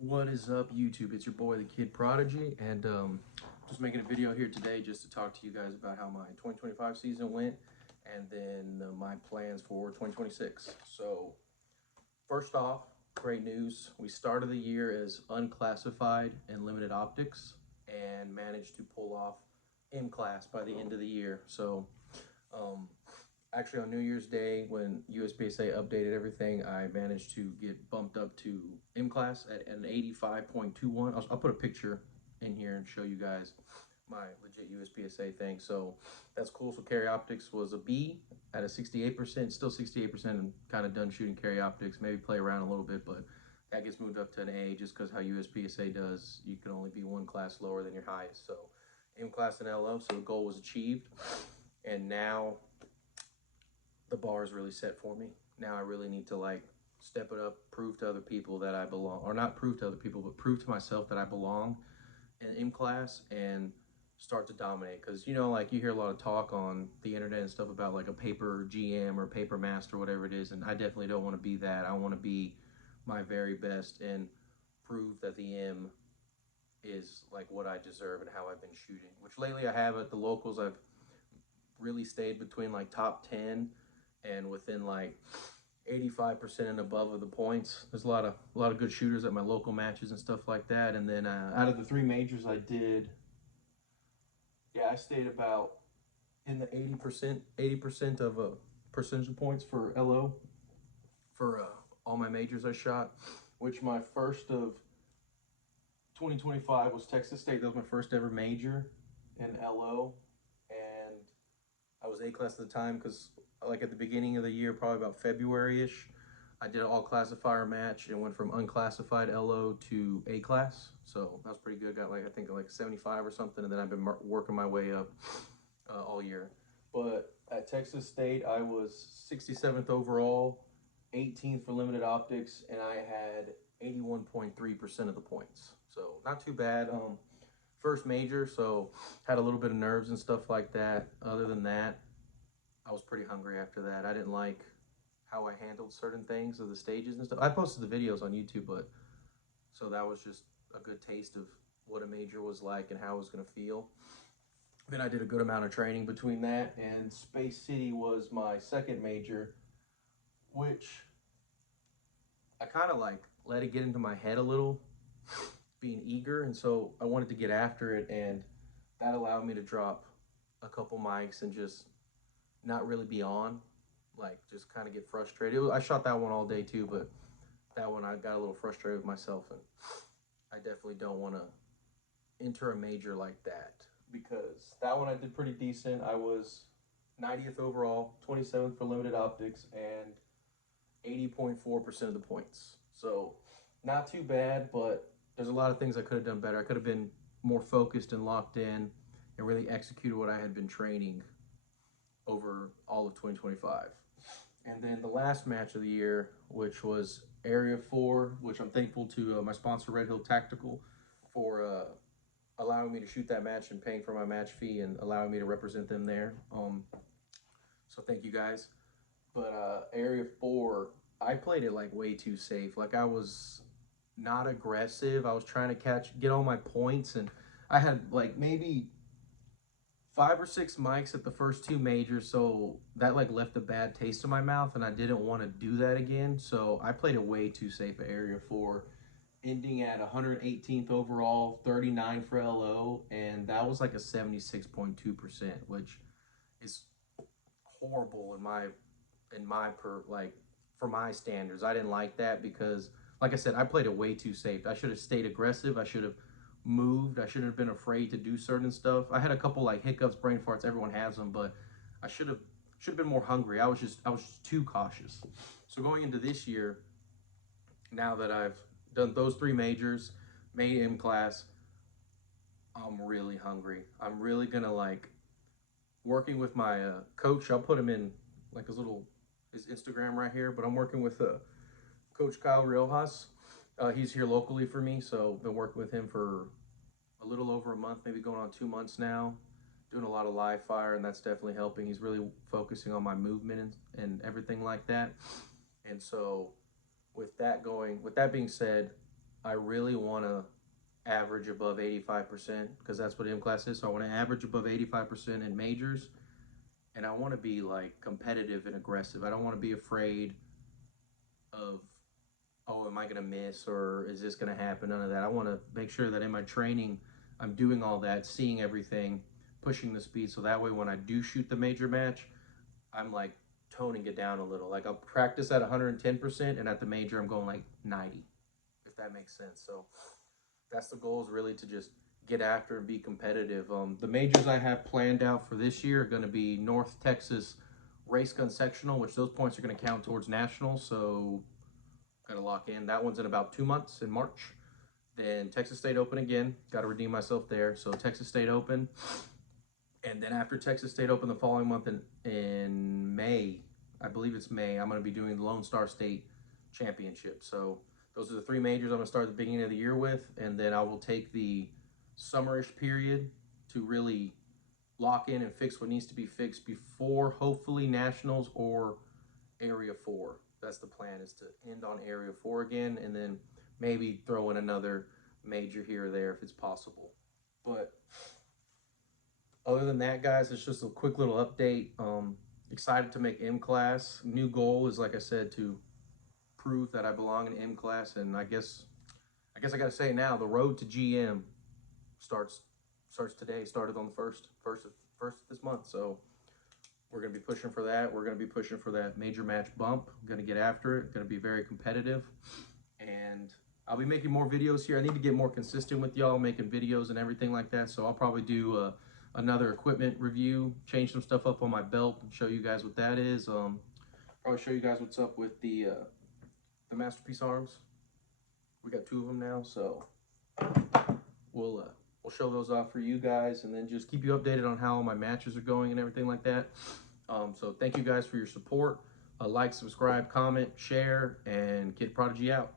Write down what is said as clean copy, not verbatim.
What is up, YouTube? It's your boy, the Kid Prodigy, and just making a video here today just to talk to you guys about how my 2025 season went, and then my plans for 2026. So, first off, great news. We started the year as unclassified and limited optics, and managed to pull off M class by the end of the year. So, um, actually on New Year's Day when USPSA updated everything, I managed to get bumped up to M class at an 85.21. I'll put a picture in here and show you guys my legit USPSA thing. So that's cool. So carry optics was a B at a 68%, still 68%, and kind of done shooting carry optics. Maybe play around a little bit, but that gets moved up to an A just because how USPSA does. You can only be one class lower than your highest. So M class and LO. So the goal was achieved, and now the bar is really set for me. Now I really need to like step it up, prove to other people that I belong, or not prove to other people, but prove to myself that I belong in M class and start to dominate. Because like you hear a lot of talk on the internet and stuff about like a paper GM or paper master, whatever it is, and I definitely don't want to be that. I want to be my very best and prove that the M is like what I deserve and how I've been shooting. Which lately I have at the locals. I've really stayed between like top 10 and within like 85% and above of the points. There's a lot of good shooters at my local matches and stuff like that. And then out of the three majors I did, yeah, I stayed about in the 80% of percentage points for LO for all my majors I shot. Which my first of 2025 was Texas State. That was my first ever major in LO, and I was A class at the time because like at the beginning of the year, probably about February-ish, I did an all classifier match and went from unclassified LO to A class. So that was pretty good. Got like, I think like 75 or something. And then I've been working my way up all year. But at Texas State, I was 67th overall, 18th for limited optics, and I had 81.3% of the points. So not too bad. First major, so had a little bit of nerves and stuff like that. Other than that, I was pretty hungry after that. I didn't like how I handled certain things of the stages and stuff. I posted the videos on YouTube, but so that was just a good taste of what a major was like and how it was going to feel. Then I did a good amount of training between that, and Space City was my second major, which I kind of like let it get into my head a little, being eager, and so I wanted to get after it, and that allowed me to drop a couple mics and just not really be on, like just kind of get frustrated. I shot that one all day too, but that one I got a little frustrated with myself, and I definitely don't want to enter a major like that because that one I did pretty decent. I was 90th overall, 27th for limited optics, and 80.4% of the points. So not too bad, but there's a lot of things I could have done better. I could have been more focused and locked in and really executed what I had been training over all of 2025. And then the last match of the year, which was Area 4, which I'm thankful to my sponsor, Red Hill Tactical, for allowing me to shoot that match and paying for my match fee and allowing me to represent them there. So thank you guys. But Area 4, I played it like way too safe. Like I was not aggressive. I was trying to get all my points, and I had like maybe 5 or 6 mics at the first two majors, so that like left a bad taste in my mouth, and I didn't want to do that again. So I played it way too safe at Area 4, ending at 118th overall, 39 for LO, and that was like a 76.2%, which is horrible for my standards. I didn't like that because, like I said, I played it way too safe. I should have stayed aggressive. I should have moved. I shouldn't have been afraid to do certain stuff. I had a couple like hiccups, brain farts. Everyone has them, but I should have been more hungry. I was just too cautious. So going into this year, now that I've done those three majors, made M class, I'm really hungry. I'm really gonna like working with my coach. I'll put him in like his Instagram right here. But I'm working with Coach Kyle Riojas. He's here locally for me, so been working with him for a little over a month, maybe going on 2 months now. Doing a lot of live fire, and that's definitely helping. He's really focusing on my movement and everything like that. And so, with that being said, I really want to average above 85% because that's what M class is. So I want to average above 85% in majors, and I want to be like competitive and aggressive. I don't want to be afraid of, oh, am I going to miss or is this going to happen? None of that. I want to make sure that in my training, I'm doing all that, seeing everything, pushing the speed. So that way, when I do shoot the major match, I'm like toning it down a little. Like I'll practice at 110%, and at the major, I'm going like 90, if that makes sense. So that's the goal, is really to just get after and be competitive. The majors I have planned out for this year are going to be North Texas Race Gun Sectional, which those points are going to count towards nationals. So got to lock in. That one's in about 2 months in March. Then Texas State Open again. Got to redeem myself there. So Texas State Open. And then after Texas State Open the following month in May, I believe it's May, I'm going to be doing the Lone Star State Championship. So those are the three majors I'm going to start at the beginning of the year with. And then I will take the summerish period to really lock in and fix what needs to be fixed before hopefully nationals or area 4. That's the plan, is to end on area 4 again, and then maybe throw in another major here or there if it's possible. But other than that, guys, it's just a quick little update. Excited to make M class. New goal is, like I said, to prove that I belong in M class. And I guess I got to say now, the road to GM starts today. Started on the first of this month. So we're going to be pushing for that. We're going to be pushing for that major match bump. I'm going to get after it. Going to be very competitive. And I'll be making more videos here. I need to get more consistent with y'all, making videos and everything like that. So I'll probably do another equipment review, change some stuff up on my belt, and show you guys what that is. Probably show you guys what's up with the Masterpiece arms. We got 2 of them now, so we'll show those off for you guys, and then just keep you updated on how my matches are going and everything like that. So thank you guys for your support. Like, subscribe, comment, share, and Kid Prodigy out.